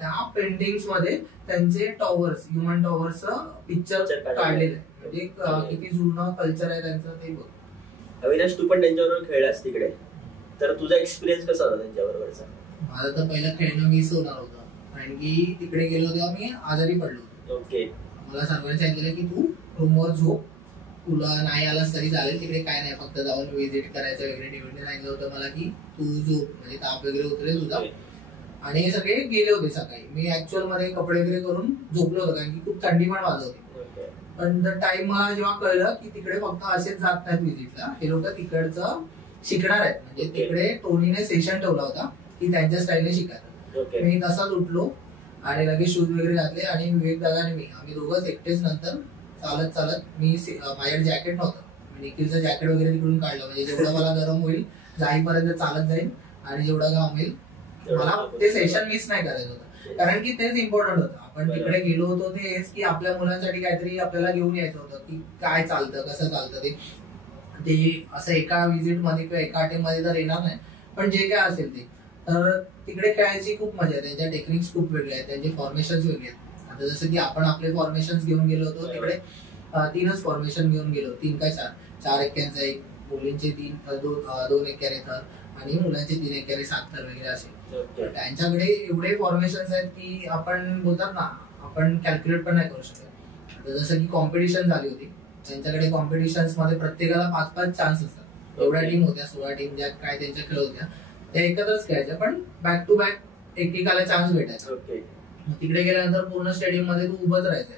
त्या पेंटिंग्स मध्ये त्यांचे टॉवर्स, ह्युमन टॉवर्स पिक्चर काढलेले आहे. म्हणजे किती जुनं कल्चर आहे त्यांचं ते बघ. अविनाश, तू पण त्यांच्याबरोबर खेळलास तिकडे, तर तुझा एक्सपिरियन्स कसा होता त्यांच्याबरोबरचा? माझं तर पहिलं खेळणं मिस होणार होतं, कारण की तिकडे गेलो तेव्हा मी आजारी पडलो. मला सर्वांनी सांगितलं की तू रूमवर झोप, तुला नाही आलास तरी चालेल, तिकडे काय नाही, फक्त जाऊन व्हिजिट करायचं वगैरे. डेव्हिडने सांगितलं होतं मला की तू झोप, म्हणजे ताप वगैरे उतरेल तुझा. आणि हे सगळे गेले होते सकाळी. मी ऍक्च्युअल मध्ये कपडे वगैरे करून झोपलो होतो, कारण की खूप थंडी पण वाजत होती. पण टाइम मला जेव्हा कळलं की तिकडे फक्त असेच जात नाहीत विजिटला, हे लोक तिकडचं शिकणार आहेत. म्हणजे तिकडे टोनीने सेशन ठेवला होता की त्यांच्या स्टाईलने शिकायचं. मी तसाच उठलो आणि लगेच शूज वगैरे घातले आणि विवेक दादा आणि मी आम्ही दोघंच एकटेच नंतर चालत चालत, मी माझ्याकडे जॅकेट नव्हतं, मी निखिलचं जॅकेट वगैरे तिकडून काढलं, म्हणजे जेवढं मला गरम होईल जाईपर्यंत चालत जाईल आणि जेवढं घाम होईल मला ते सेशन मिस नाही करायचं होतं. कारण की तेच इम्पॉर्टंट होतं. आपण तिकडे गेलो होतो ते हेच की आपल्या मुलांसाठी काहीतरी आपल्याला घेऊन यायचं होतं की काय चालतं कसं चालतं ते असं एका विजिट मध्ये किंवा एका अटेम्प्ट मध्ये तर येणार नाही, पण जे काय असेल ते. तर तिकडे खेळायची खूप मजा आहे, त्यांच्या टेक्निक्स खूप वेगळे आहेत, त्यांचे फॉर्मेशन्स वेगळे आहेत. आता जसं की आपण आपले फॉर्मेशन्स घेऊन गेलो होतो तिकडे 3च फॉर्मेशन घेऊन गेलो, 3 का 4 एक्क्यांचा एक, मुलींचे 2 एक्क्याने थर आणि मुलांचे 3 एक्क्याने 7 थर वगैरे असे. त्यांच्याकडे एवढे फॉर्मेशन्स आहेत की आपण बोलतात ना, आपण कॅल्क्युलेट पण नाही करू शकत. जसं की कॉम्पिटिशन झाली होती त्यांच्याकडे, कॉम्पिटिशन्स मध्ये प्रत्येकाला 5-5 चान्स असतात. एवढ्या टीम होत्या, 16 टीम ज्या काय त्यांच्या खेळ होत्या त्या एकत्रच खेळायच्या, पण बॅक टू बॅक एकेकाला चान्स भेटायचा. तिकडे गेल्यानंतर पूर्ण स्टेडियम मध्ये तू उभंच राहायचंय.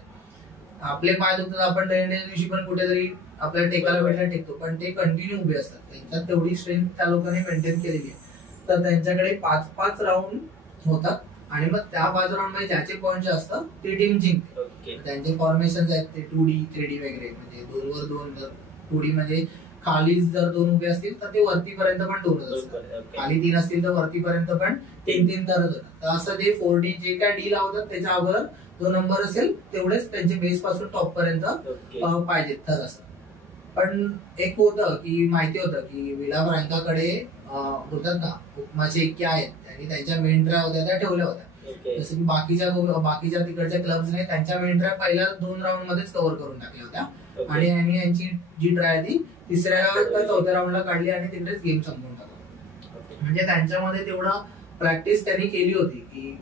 आपले पाय दुखतात, आपण दहीहंडीच्या दिवशी पण कुठेतरी आपल्याला टेकायला भेटायला टेकतो, पण ते कंटिन्यू उभे असतात. त्यांच्यात तेवढी स्ट्रेंथ त्या लोकांनी मेंटेन केलेली आहे. तर त्यांच्याकडे 5-5 राऊंड होतात आणि मग त्या 5 राऊंड मध्ये ज्याचे पॉईंट जास्त ती टीम जिंकते. त्यांचे फॉर्मेशन आहेत ते 2D 3D वगैरे, म्हणजे 2 वर 2, 2D म्हणजे खाली जर 2 उभे असतील तर ते वरतीपर्यंत पण 2च असतात, खाली 3 असतील तर वरतीपर्यंत पण 3-3 तरच होतात. तर असं ते 4D जे काय डी लावतात त्याच्या अगोदर जो नंबर असेल तेवढेच त्यांचे बेस पासून टॉप पर्यंत पाहिजेत तर असं. पण एक होतं की माहिती होतं की विला फ्रँकाकडे बोलतात ना हुकमाचे एक्के आहेत आणि त्यांच्या मेन ट्राय होत्या त्या ठेवल्या होत्या. जसं की बाकीच्या तिकडच्या क्लब्सने त्यांच्या मेन ट्राय पहिल्या 2 राऊंड मध्येच कव्हर करून टाकल्या होत्या आणि यांची जी ट्राय ती 3ऱ्या का 4थ्या राऊंडला काढली आणि तिकडेच गेम संपवून टाकला. म्हणजे त्यांच्यामध्ये तेवढा प्रॅक्टिस त्यांनी केली होती की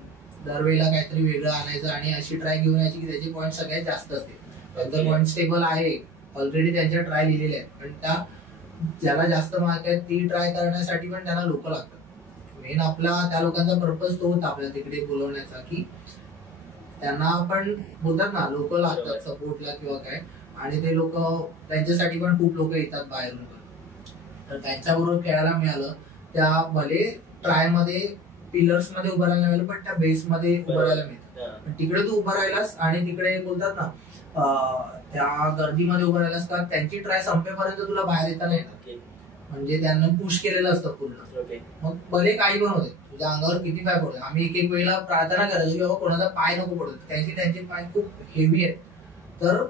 दरवेळेला काहीतरी वेगळं आणायचं आणि अशी ट्राय घेऊन यायची की त्याचे पॉईंट सगळ्यात जास्त असतील. त्यांचं पॉईंट स्टेबल आहे, ऑलरेडी त्यांच्या ट्राय लिहिलेल्या आहेत, पण त्या ज्याला जास्त मार्क आहेत ती ट्राय करण्यासाठी पण त्यांना लोक लागतात. मेन आपला त्या लोकांचा पर्पज तो होता आपल्याला तिकडे बोलवण्याचा की त्यांना आपण बोलतात ना लोक लागतात सपोर्टला किंवा काय, आणि ते लोक त्यांच्यासाठी पण खूप लोक येतात बाहेरून पण. तर त्यांच्याबरोबर खेळायला मिळालं. त्या भले ट्राय मध्ये पिलर्स मध्ये उभं राहायला मिळालं, पण त्या बेस मध्ये उभं राहायला मिळतं. तिकडे तू उभं राहिलास आणि तिकडे बोलतात ना त्या गर्दीमध्ये उभं राहिलास का त्यांची ट्राय संपेपर्यंत तुला बाहेर येता नाही येणार, म्हणजे त्यांना पुश केलेलं असतं पूर्ण. मग भले काही पण होते, तुझ्या अंगावर किती पाय पडतो. आम्ही एक वेळेला प्रार्थना करायचो की बाबा कोणाचा पाय नको पडतो, त्यांचे पाय खूप हेवी आहेत. तर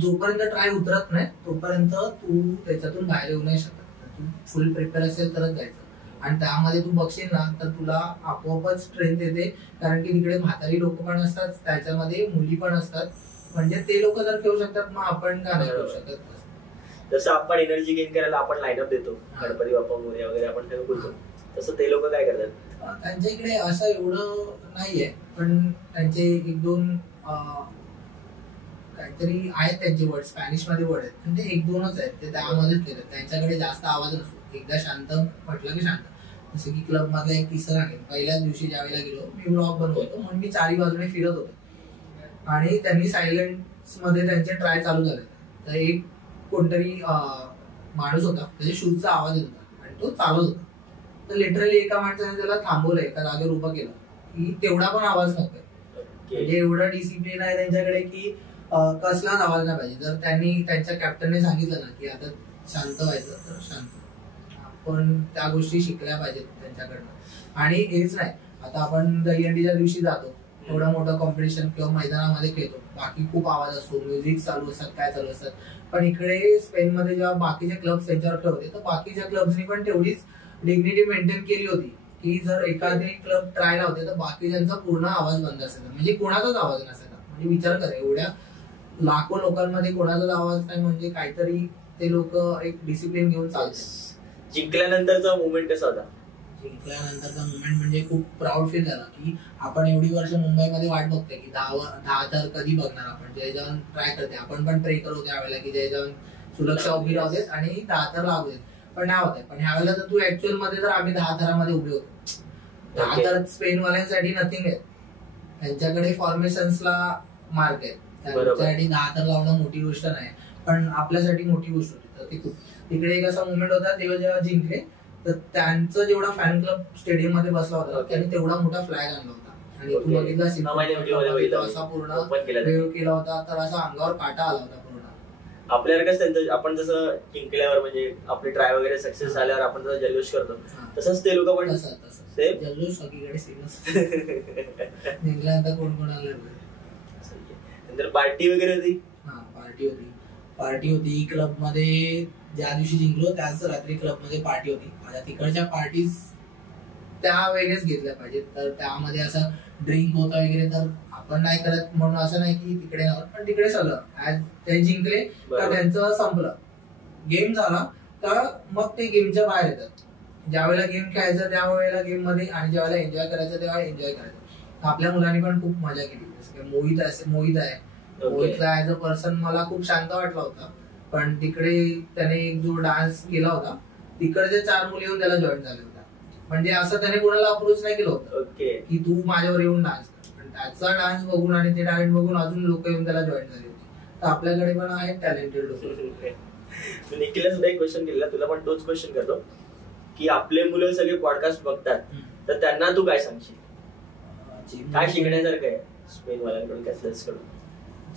जोपर्यंत ट्राय उतरत नाही तोपर्यंत तू त्याच्यातून बाहेर येऊ नाही शकत. तू फुल प्रिपेअर असेल तरच जायचं. आणि त्यामध्ये तू बघशील ना तर तुला आपोआपच स्ट्रेंथ येते, कारण की तिकडे म्हातारी लोक पण असतात, त्याच्यामध्ये मुली पण असतात. म्हणजे ते लोक जर खेळू शकतात मग आपण का नाही खेळू शकत. जसं आपण एनर्जी गेन करायला आपण लाईनअप देतो, गणपती बाप्पा मोरया वगैरे आपण सगळं बोलतो, तसं ते लोक काय करतात. त्यांच्या इकडे असं एवढं नाहीये, पण त्यांचे 1-2 काहीतरी आहेत त्यांचे वर्ड, स्पॅनिश मध्ये वर्ड आहेत, पण ते 1-2च आहेत, ते त्यामध्येच लिहितात. त्यांच्याकडे जास्त आवाज नसतो, एकदा शांत म्हटलं की शांत. जसं की क्लब मधला एक किस्सा सांगेल. पहिल्याच दिवशी ज्यावेळेला गेलो मी ब्लॉग बनवतो म्हणून मी 4 बाजूने फिरत होतो आणि त्यांनी सायलेन्स मध्ये त्यांचे ट्राय चालू झाले. तर एक कोणतरी माणूस होता, त्याच्या शूजचा आवाज येत होता आणि तो चालत होता. तर लिटरली एका माणसाने त्याला थांबवलं, एका जागेवर उभं केलं की तेवढा पण आवाज नकोय. म्हणजे एवढं डिसिप्लिन आहे त्यांच्याकडे की कसलाच आवाज नाही पाहिजे. जर त्यांनी त्यांच्या कॅप्टनने सांगितलं ना की आता शांत व्हायचं तर शांत. आपण त्या गोष्टी शिकल्या पाहिजेत त्यांच्याकडनं. आणि हेच नाही, आता आपण दहीहंडीच्या दिवशी जातो, एवढं मोठं कॉम्पिटिशन किंवा मैदानामध्ये खेळतो, बाकी खूप आवाज असतो, म्युझिक चालू असतात, काय चालू असतात. पण इकडे स्पेनमध्ये जेव्हा बाकीचे क्लब्स त्यांच्यावर खेळवते तर बाकीच्या क्लब्सनी पण तेवढीच डिग्निटी मेंटेन केली होती की जर एखादी क्लब ट्राय लावते तर बाकीच्यांचा पूर्ण आवाज बंद असायचा, म्हणजे कोणाचाच आवाज नसायचा. म्हणजे विचार करा, एवढ्या लाखो लोकांमध्ये कोणाचाच आवाज नाही, म्हणजे काहीतरी ते लोक एक डिसिप्लिन घेऊन चालतात. जिंकल्यानंतरचा मुवमेंट कसा होता. जिंकल्यानंतरचा मुवमेंट म्हणजे खूप प्राऊड फील झाला की आपण एवढी वर्ष मुंबईमध्ये वाट बघतोय की 10 तर कधी बघणार आपण. जय जवान ट्राय करते, आपण पण ट्राय करतो त्यावेळेला की जय जवान सुरक्षा उभी राहू देत आणि 10 तर लागू देत, पण नाही होत. पण ह्यावेळेला तर तू ऍक्च्युअल मध्ये तर आम्ही 10 थरामध्ये उभे होतो. 10 तर स्पेन वाल्यांसाठी नथिंग आहे, त्यांच्याकडे फॉर्मेशन्सला मार्क आहेत, त्यांच्यासाठी 10 तर लावणं मोठी गोष्ट नाही, पण आपल्यासाठी मोठी गोष्ट होती. तर ती तिकडे एक असा मुवमेंट होता, तेव्हा जेव्हा जिंकले तर त्यांचा जेवढा फॅन क्लब स्टेडियम मध्ये बसला होता त्यांनी तेवढा मोठा फ्लॅग आणला होता आणि तू बघितला असा पूर्ण वेव्ह केला होता, तर असा अंगावर काटा आला होता पूर्ण. आपल्याला कसं त्यांचं आपण जसं जिंकल्यावर म्हणजे आपली ट्राय वगैरे सक्सेस झाल्यावर आपण जसं जल्लोष करतो तसंच ते लोक पण जल्लोष सगळीकडे सेमच. जिंकल्यानंतर कोण कोणाला नंतर पार्टी वगैरे होती. हा पार्टी होती क्लब मध्ये. ज्या दिवशी जिंकलो त्याच रात्री क्लब मध्ये पार्टी होती. आता तिकडच्या पार्टीज त्या वेगळेच घेतल्या पाहिजेत, तर त्यामध्ये असं ड्रिंक होतं वगैरे तर आपण नाही करत म्हणून असं नाही की तिकडे नव्हतं, पण तिकडे सगळं ते जिंकले तर त्यांचं संपलं. गेम झाला तर मग ते गेमच्या बाहेर येतात. ज्यावेळेला गेम खेळायचं त्यावेळेला गेम मध्ये, आणि ज्यावेळेला एन्जॉय करायचं तेव्हा एन्जॉय करायचं. आपल्या मुलांनी पण खूप मजा केली. मोहित आहे, मोहितला ऍज अ पर्सन मला खूप शांत वाटला होता, पण तिकडे त्याने एक जो डान्स केला होता तिकडचे 4 मुली येऊन त्याला जॉईन झाले होत्या. म्हणजे असं त्याने कोणाला अप्रोच नाही केलं होतं की तू माझ्यावर येऊन डान्स कर, पण त्याचा डान्स बघून आणि ते टॅलेंट बघून अजून लोक येऊन त्याला जॉईन झाले होते. तर आपल्याकडे पण आहेत टॅलेंटेड लोक. निखिलला सुद्धा एक क्वेश्चन केलेला, तुला पण तोच क्वेश्चन करतो की आपले मुलं सगळे पॉडकास्ट बघतात तर त्यांना तू काय सांगशील, काय शिकण्यासारखं आहे स्पेन वाल्यांकडून कॅसलर्सकडून?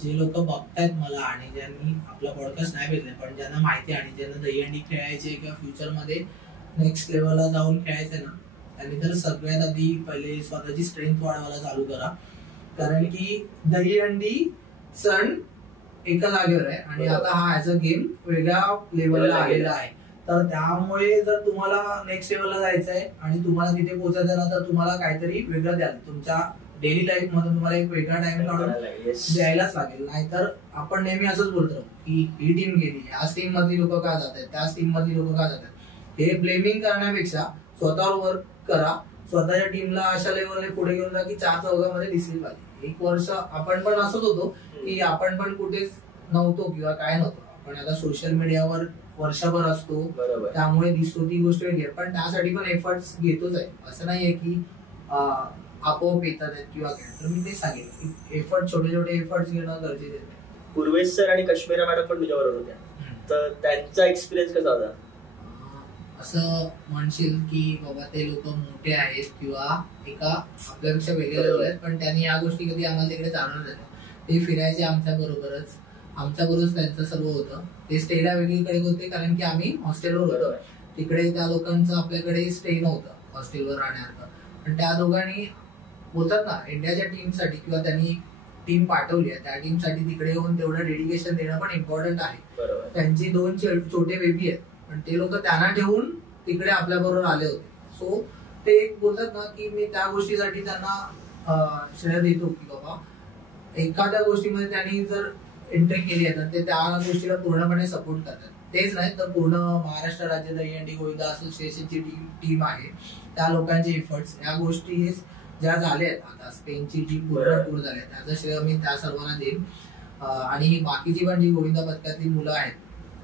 जे लोक बघतायत मला आणि ज्यांनी आपला पॉडकास्ट नाही बघितला पण ज्यांना माहिती आहे आणि ज्यांना दहीहंडी खेळायचे किंवा फ्युचर मध्ये नेक्स्ट लेवलला जाऊन खेळायचंय ना, त्यांनी तर सगळ्यात आधी पहिले स्वतःची स्ट्रेंथ वाढवायला चालू करा. कारण की दहीहंडी सण एका जागेवर आहे आणि आता हा ऍज अ गेम वेगळ्या लेवलला आलेला आहे. तर त्यामुळे जर तुम्हाला नेक्स्ट लेवलला जायचंय आणि तुम्हाला तिथे पोहोचायचं ना, तर तुम्हाला काहीतरी वेगळं द्याल. तुमच्या डेली लाईफ मधून तुम्हाला एक वेगळा टाइम काढून द्यायलाच लागेल. नाहीतर आपण नेहमी असंच बोलतो की ही टीम गेली, याच टीम मधली लोक का जात आहेत, त्याच टीम मधली लोक का जात आहेत. हे ब्लेमिंग करण्यापेक्षा स्वतःवर वर्क करा, स्वतःच्या टीमला अशा लेवलने पुढे घेऊन जा की 4 चौघामध्ये दिसली पाहिजे. 1 वर्ष आपण पण असंच होतो की आपण पण कुठेच नव्हतो किंवा काय नव्हतो. आपण आता सोशल मीडियावर वर्षभर असतो त्यामुळे दिसतो ती गोष्ट वेगळी आहे, पण त्यासाठी पण एफर्ट्स घेतोच आहे. असं नाहीये की आपोआप येतात किंवा काय. तर मी ते सांगेन एफर्ट, छोटे छोटे एफर्ट्स घेणं गरजेचे आहे. पूर्वेश सर आणि कश्मीरा मॅडम पण तुझ्याबरोबर होत्या, तर त्यांचा एक्सपिरियन्स कसा होता? असं म्हणशील की बाबा ते लोक मोठे आहेत किंवा एका आपल्यापेक्षा वेगळे लेवल आहेत, पण त्यांनी या गोष्टी कधी आम्हाला तिकडे जाणवलं नाही. ते फिरायचे आमच्या बरोबरच त्यांचं सर्व होतं. ते स्टेला वेगळीकडे होते कारण की आम्ही हॉस्टेलवर होतो. तिकडे त्या लोकांचं आपल्याकडे स्टे नव्हतं हॉस्टेलवर राहण्याचं. पण त्या दोघांनी बोलतात ना, इंडियाच्या टीमसाठी किंवा त्यांनी टीम पाठवली आहे त्या टीमसाठी तिकडे येऊन तेवढं डेडिकेशन देणं पण इम्पॉर्टंट आहे. त्यांची 2 छोटे बेबी आहेत, पण ते लोक त्यांना ठेवून तिकडे आपल्या बरोबर आले होते. सो ते बोलतात ना की मी त्या गोष्टीसाठी त्यांना श्रेय देतो की बाबा एखाद्या गोष्टीमध्ये त्यांनी जर एंट्री केली आहे तर ते त्या गोष्टीला पूर्णपणे सपोर्ट करतात. तेच नाही तर पूर्ण महाराष्ट्र राज्य दहीहंडी गोविंदा असोसिएशनची टीम आहे, त्या लोकांचे एफर्ट्स, या गोष्टी ज्या झाल्या आहेत. आता स्पेनची टीम पूर्ण टूर झाली, त्याचं श्रेय मी त्या सर्वांना देईन. आणि ही बाकीची पण जी गोविंदा पथकातली मुलं आहेत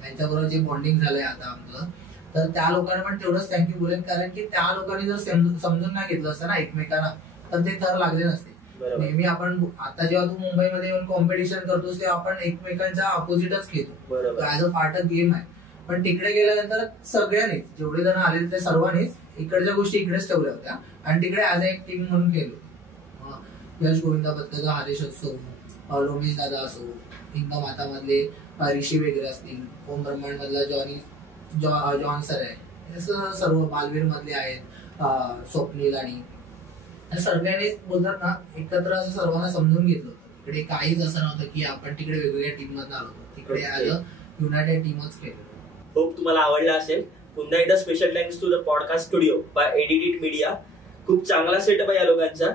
त्यांच्याबरोबर जे बॉन्डिंग झालंय आता आमचं, तर त्या लोकांना पण तेवढंच थँक्यू बोलेन. कारण की त्या लोकांनी जर समजून नाही घेतलं असतं ना एकमेकांना, तर ते थर लागले नसते. नेहमी आपण आता जेव्हा तू मुंबईमध्ये येऊन कॉम्पिटिशन करतोस तेव्हा आपण एकमेकांच्या ऑपोजिटच खेळतो, as a part of game आहे. पण तिकडे गेल्यानंतर सगळ्यांनीच, जेवढे जण आले ते सर्वांनीच इकडच्या गोष्टी इकडेच ठेवल्या होत्या आणि तिकडे ऍज अ एक टीम म्हणून खेळलो. यश गोविंदा पथकाचा हरीश असो, लोमेश दादा असो, हिंदा माता मधले ऋषी वगैरे असतील, ओम ब्रह्मांड मधला जॉन सर आहे, सर्व बालवीर मधले आहेत, स्वप्नील, आणि सगळ्यांनीच बोलतात ना एकत्र असं सर्वांना समजून घेतलं होतं. तिकडे काहीच असं नव्हतं की आपण तिकडे वेगवेगळ्या टीम मधून आलो, तिकडे ऍज अ युनायटेड टीमच खेळलो. होप तुम्हाला आवडला असेल. पुन्हा एकदा special thanks to the podcast studio by edited Media. खूप चांगला सेटअप आहे या लोकांचा,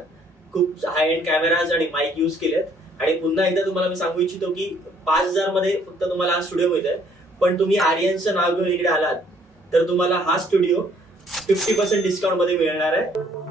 खूप हाय एंड कॅमेराज आणि माईक युज केलेत. आणि पुन्हा एकदा तुम्हाला मी सांगू इच्छितो की 5,000 मध्ये फक्त तुम्हाला हा स्टुडिओ मिळतोय, पण तुम्ही आर्यनचं नाव घेऊन इकडे आलात तर तुम्हाला हा स्टुडिओ 50% डिस्काउंट मध्ये मिळणार आहे.